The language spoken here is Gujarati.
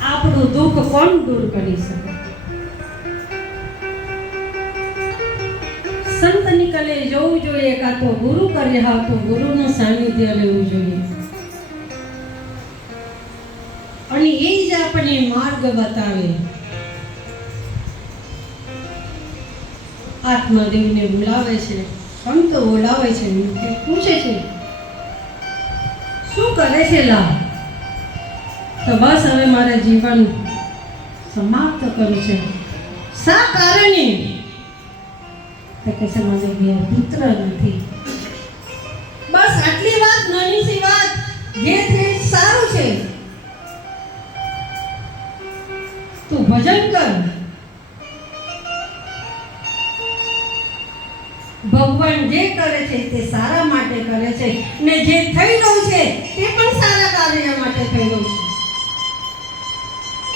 આપણું દુઃખ કોણ દૂર કરી શકે? સંત નિકલે જવું જોઈએ, કાં તો ગુરુ કરે હા તો ગુરુનું સાનિધ્ય લેવું જોઈએ, અને એ જ આપણને માર્ગ બતાવે. આત્મદેવને બોલાવે છે, સંત બોલાવે છે, પૂછે છે શું કરે છે લા? તો બસ હવે મારે જીવન સમાપ્ત કરવું છે. શા કારણે? તો કે છે મને ઘેર પુત્ર નથી. બસ આટલી વાત, નાની સી વાત, જે છે સારું છે, તું ભજન કર. ભગવાન જે કરે છે તે સારા માટે કરે છે, ને જે થઈ રહ્યું છે તે પણ સારા કાર્ય માટે થઈ રહ્યું છે.